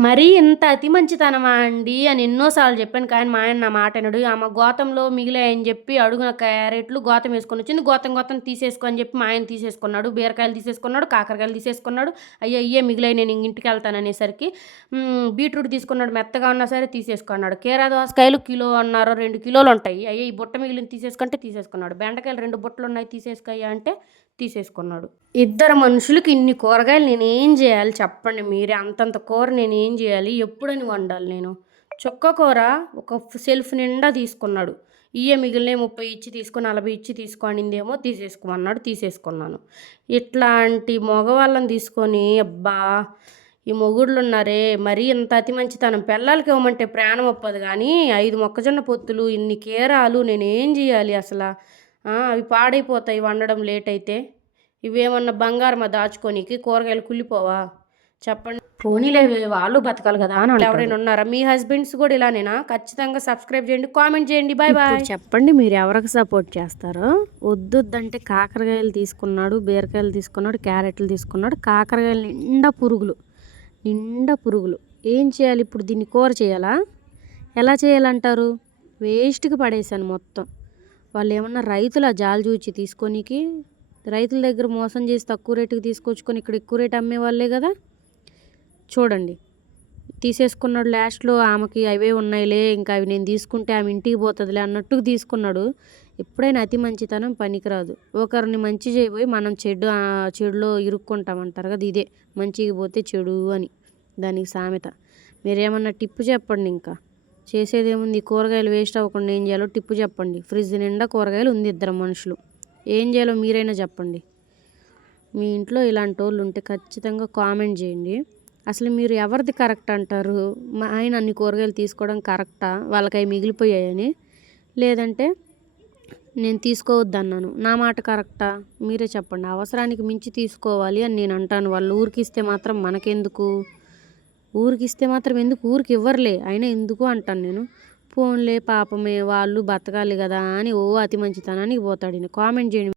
మరీ ఇంత అతి మంచితనమా అండి అని ఎన్నో సార్లు చెప్పాను. కానీ మా ఆయన నా మాట ఇనడు. ఆమె గోతంలో మిగిలాయని జెప్పి అడుగున క్యారెట్లు గోతం యేసుకొనొచ్చింది. గోతం గోతం తీసేసుకో అని జెప్పి మా ఆయన తీసేసుకున్నాడు. బీరకాయలు తీసేసుకున్నాడు. కాకరకాయలు తీసేసుకున్నాడు. అయ్యో! ఇయ్యే మిగిలాయి నేను ఇంటికెళ్తాననేసరికి బీట్రూట్ తీసుకున్నాడు. మెత్తగా ఉన్నా సరే తీసేసుకున్నాడు. కీరా దోసకాయలు కిలో అన్నారు 2 కిలోలుంటాయి. అయ్యో! ఈ బుట్ట మిగిలింది తీసేసుకుంటే తీసేసుకున్నాడు. బెండకాయలు 2 బుట్టలున్నాయి తీసేసుకోయ్యా అంటే తీసేసుకున్నాడు. ఇద్దరు మనుషులకి ఇన్ని కూరగాయలు నేనేం జేయాలి చెప్పండి మీరే? అంతంత కూర నేనేం జేయాలి? ఎప్పుడని వండాలి నేను? చుక్క కూర ఒక సెల్ఫ్ నిండా తీసుకున్నాడు. ఇయ్యే మిగిలినయి 30 ఇచ్చి తీసుకో, 40 ఇచ్చి తీసుకో అనిందేమో తీసేసుకోమన్నాడు. తీసేసుకున్నాను. ఇట్లాంటి మగవాళ్ళని తీసుకొని అబ్బా! ఈ మొగుడులున్నారే మరీ ఇంత అతి మంచితనం. పెళ్ళాలకి ఇవ్వమంటే ప్రాణం ఒప్పదు గానీ 5 మొక్కజొన్న పొత్తులు, ఇన్ని కీరాలు నేనేం జేయాలి అసల? అవి పాడైపోతాయి వండడం లేటయితే. ఇవేమన్నా బంగారమా దాచుకోనీకి? కూరగాయలు కుళ్ళిపోవా? చెప్పండి. పోనీలే వాళ్ళు బతకాలి గదా అని ఎవరైనా ఉన్నారా? మీ హస్బెండ్స్ గూడా ఇలానేనా? ఖచ్చితంగా సబ్స్క్రైబ్ చేయండి, కామెంట్ చేయండి. Bye bye. ఇప్పుడు చెప్పండి మీరు ఎవరికి సపోర్ట్ చేస్తారో? వద్దొద్దంటే కాకరకాయలు తీసుకున్నాడు, బీరకాయలు తీసుకున్నాడు, క్యారెట్లు తీసుకున్నాడు. కాకరకాయలు నిండా పురుగులు. ఏం చేయాలి ఇప్పుడు? దీన్ని కూర చేయాలా? ఎలా చేయాలంటారు? వేస్ట్‌కి పడేశాను మొత్తం. వాళ్ళేమన్నా రైతులా జాలి చూచి తీసుకోనీకి? రైతుల దగ్గర మోసం చేసి తక్కువ రేటుకి తీసుకొచ్చుకొని ఇక్కడ ఎక్కువ రేటు అమ్మేవాళ్ళే కదా. చూడండి తీసేసుకున్నాడు. లాస్ట్లో ఆమెకి అవే ఉన్నాయిలే, ఇంకా అవి నేను తీసుకుంటే ఆమె ఇంటికి పోతుందిలే అన్నట్టుగా తీసుకున్నాడు. ఎప్పుడైనా అతి మంచితనం పనికిరాదు. ఒకరిని మంచి చేయబోయి మనం చెడులో ఇరుక్కుంటామంటారు కదా, ఇదే మంచికి పోతే చెడు అని దానికి సామెత. మీరేమన్నా టిప్పు చెప్పండి. ఇంకా చేసేదేముంది? కూరగాయలు వేస్ట్ అవ్వకుండా ఏం చేయాలో టిప్పు చెప్పండి. ఫ్రిడ్జ్ నిండా కూరగాయలు ఉంది, ఇద్దరు మనుషులు. ఏం చేయాలో మీరైనా చెప్పండి. మీ ఇంట్లో ఇలాంటి వాళ్ళు ఉంటే ఖచ్చితంగా కామెంట్ చేయండి. అసలు మీరు ఎవరిది కరెక్ట్ అంటారు? మా ఆయన అన్ని కూరగాయలు తీసుకోవడం కరెక్టా, వాళ్ళకి అవి మిగిలిపోయాయని? లేదంటే నేను తీసుకోవద్దన్నాను, నా మాట కరెక్టా? మీరే చెప్పండి. అవసరానికి మించి తీసుకోవాలి అని నేను అంటాను. వాళ్ళు ఊరికిస్తే మాత్రం మనకెందుకు? ఊరికిస్తే మాత్రం ఎందుకు? ఊరికి ఇవ్వరులే, అయినా ఎందుకు అంటాను నేను. పోన్లే పాపమే, వాళ్ళు బతకాలి కదా అని అతి మంచితనానికి పోతాడు. కామెంట్ చేయండి.